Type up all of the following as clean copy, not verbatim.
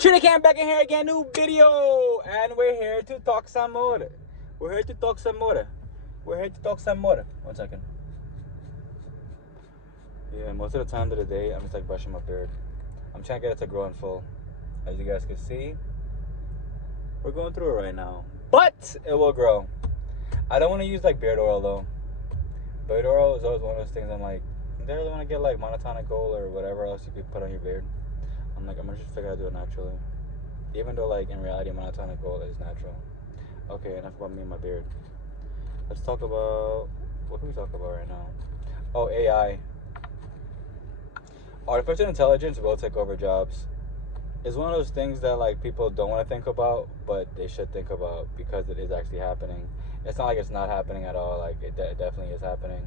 Cam back in here again, new video, and we're here to talk some more. We're here to talk some more. We're here to talk some more. 1 second. Yeah, most of the time of the day, I'm just like brushing my beard. I'm trying to get it to grow in full. As you guys can see, we're going through it right now, but it will grow. I don't want to use like beard oil though. Beard oil is always one of those things I'm like, do you really want to get like monotonic gold or whatever else you could put on your beard? I'm gonna just figure out how to do it naturally. Even though like in reality monotonic gold is natural. Okay, enough about me and my beard. Let's talk about, what can we talk about right now? Oh, AI. Artificial intelligence will take over jobs. It's one of those things that like people don't want to think about, but they should think about because it is actually happening. It's not like it's not happening at all. Like it definitely is happening.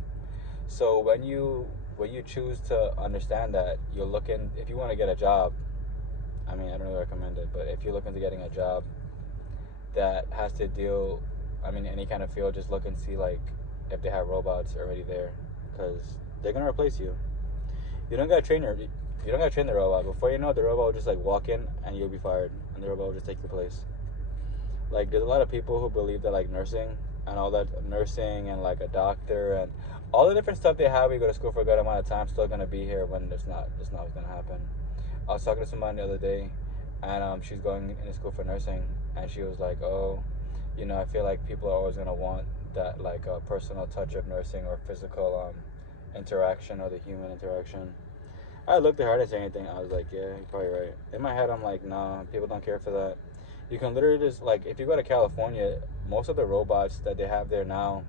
So when you choose to understand that, you're looking, if you want to get a job, I mean, I don't really recommend it, but if you're looking to getting a job that has to deal, I mean, any kind of field, just look and see like if they have robots already there, because they're gonna replace you. You don't gotta train the robot. Before you know it, the robot will just like walk in and you'll be fired, and the robot will just take your place. Like there's a lot of people who believe that like nursing and all that, nursing and like a doctor and all the different stuff they have, we go to school for a good amount of time, still gonna be here when it's not what's gonna happen. I was talking to somebody the other day, and she's going into school for nursing, and she was like, oh, you know, I feel like people are always gonna want that like personal touch of nursing or physical interaction or the human interaction. I looked at her, I didn't say anything. I was like, yeah, you're probably right. In my head, I'm like, nah, people don't care for that. You can literally just, like, if you go to California, most of the robots that they have there now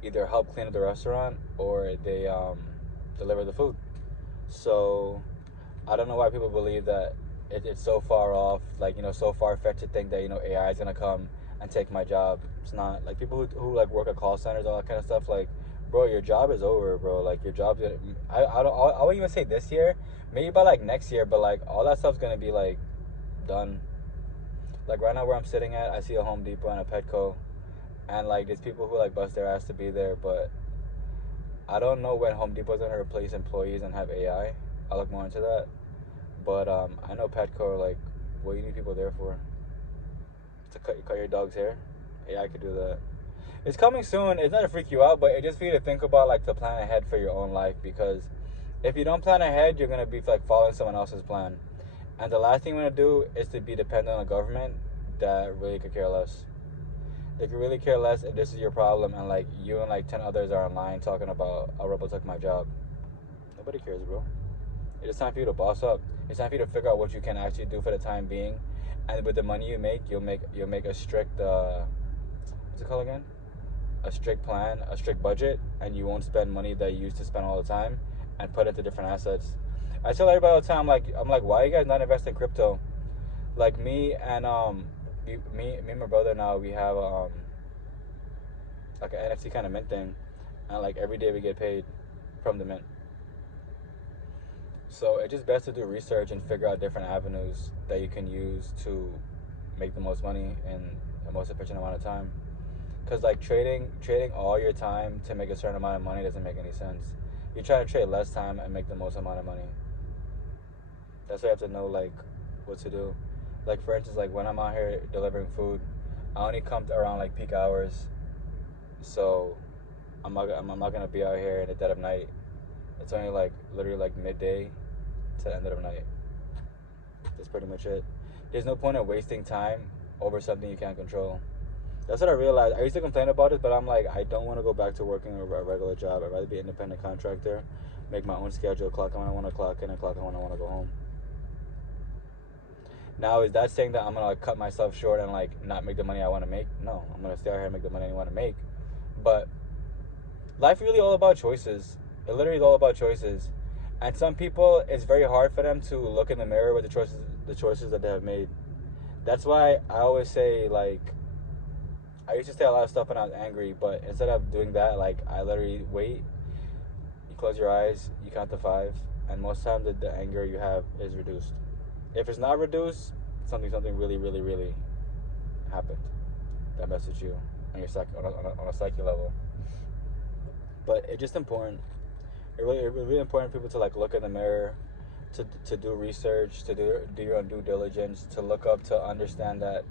either help clean up the restaurant or they deliver the food. So I don't know why people believe that it's so far off, like, you know, so far-fetched to think that, you know, AI is going to come and take my job. It's not. Like, people who like, work at call centers, all that kind of stuff, like, bro, your job is over, bro. Like, your job's gonna, I wouldn't even say this year, maybe by, like, next year, but, like, all that stuff's going to be, like, done. Like, right now where I'm sitting at, I see a Home Depot and a Petco, and, like, there's people who, like, bust their ass to be there, but I don't know when Home Depot's going to replace employees and have AI. I'll look more into that. But I know Petco, like, what do you need people there for? To cut your dog's hair? AI could do that. It's coming soon. It's not to freak you out, but it's just for you to think about, like, to plan ahead for your own life. Because if you don't plan ahead, you're going to be, like, following someone else's plan. And the last thing you want to do is to be dependent on a government that really could care less. They could really care less if this is your problem and, like, you and, like, 10 others are online talking about a robot took my job. Nobody cares, bro. It's time for you to boss up. It's time for you to figure out what you can actually do for the time being, and with the money you make, you'll make a strict what's it called again? A strict plan, a strict budget, and you won't spend money that you used to spend all the time, and put it into different assets. I tell everybody all the time, I'm like, why are you guys not investing in crypto? Like me and my brother now, we have like an NFT kind of mint thing, and like every day we get paid from the mint. So it's just best to do research and figure out different avenues that you can use to make the most money in the most efficient amount of time. Because like trading all your time to make a certain amount of money doesn't make any sense. You try to trade less time and make the most amount of money. That's why you have to know like what to do. Like for instance, like when I'm out here delivering food, I only come around like peak hours. So I'm not gonna be out here in the dead of night. It's only like literally like midday to the end of the night. That's pretty much it. There's no point in wasting time over something you can't control. That's what I realized. I used to complain about it, but I'm like, I don't want to go back to working a regular job. I'd rather be an independent contractor, make my own schedule, clock in when I want to clock in, and clock in when I want to go home. Now, is that saying that I'm going to like cut myself short and like not make the money I want to make? No, I'm going to stay out here and make the money I want to make. But life is really all about choices. It literally is all about choices. And some people, it's very hard for them to look in the mirror with the choices that they have made. That's why I always say, like, I used to say a lot of stuff when I was angry, but instead of doing that, like, I literally wait, you close your eyes, you count to 5, and most times the anger you have is reduced. If it's not reduced, something really, really, really happened that messed with you on your on a psyche level. But it's just important. It's really important for people to like look in the mirror, to do research, to do your own due diligence, to look up, to understand that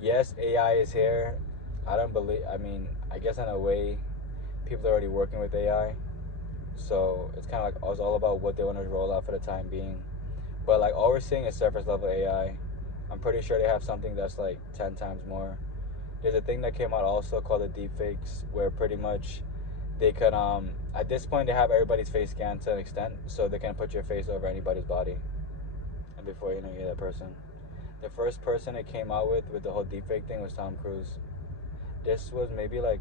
yes, AI is here. I mean, I guess in a way, people are already working with AI. So it's kind of like it's all about what they want to roll out for the time being. But like all we're seeing is surface level AI. I'm pretty sure they have something that's like 10 times more. There's a thing that came out also called the deepfakes, where pretty much they could at this point they have everybody's face scanned to an extent, so they can put your face over anybody's body, and before you know you're that person. The first person it came out with the whole deepfake thing was Tom Cruise. This was maybe like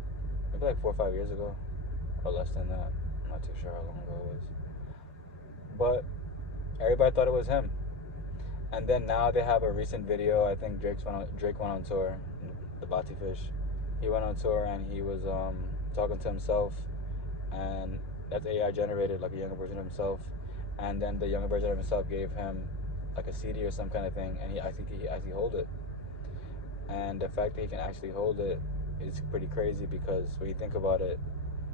4 or 5 years ago, or less than that. I'm not too sure how long ago it was, but everybody thought it was him. And then now they have a recent video. I think Drake went on tour, the Bati Fish. He went on tour and he was talking to himself, and that's AI generated, like a younger version of himself. And then the younger version of himself gave him like a CD or some kind of thing, and he actually hold it. And the fact that he can actually hold it is pretty crazy, because when you think about it,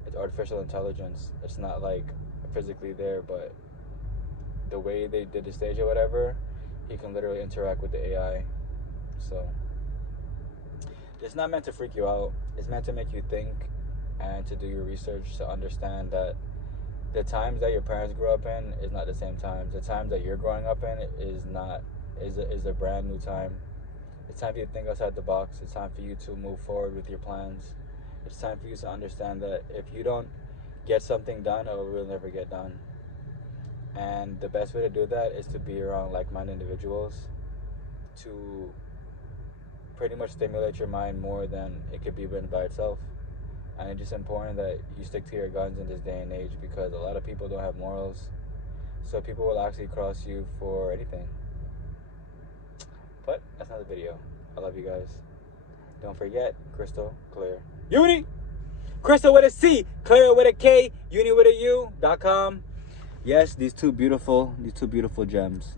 it's artificial intelligence. It's not like physically there, but the way they did the stage or whatever, he can literally interact with the AI. So it's not meant to freak you out. It's meant to make you think and to do your research, to understand that the times that your parents grew up in is not the same times. The times that you're growing up in is a brand new time. It's time for you to think outside the box. It's time for you to move forward with your plans. It's time for you to understand that if you don't get something done, it will never get done. And the best way to do that is to be around like-minded individuals, to pretty much stimulate your mind more than it could be written by itself. And it's just important that you stick to your guns in this day and age, because a lot of people don't have morals. So people will actually cross you for anything. But that's another video. I love you guys. Don't forget, crystal clear uni. Crystal with a C, clear with a K, uni with a U.com. Yes, these two beautiful gems.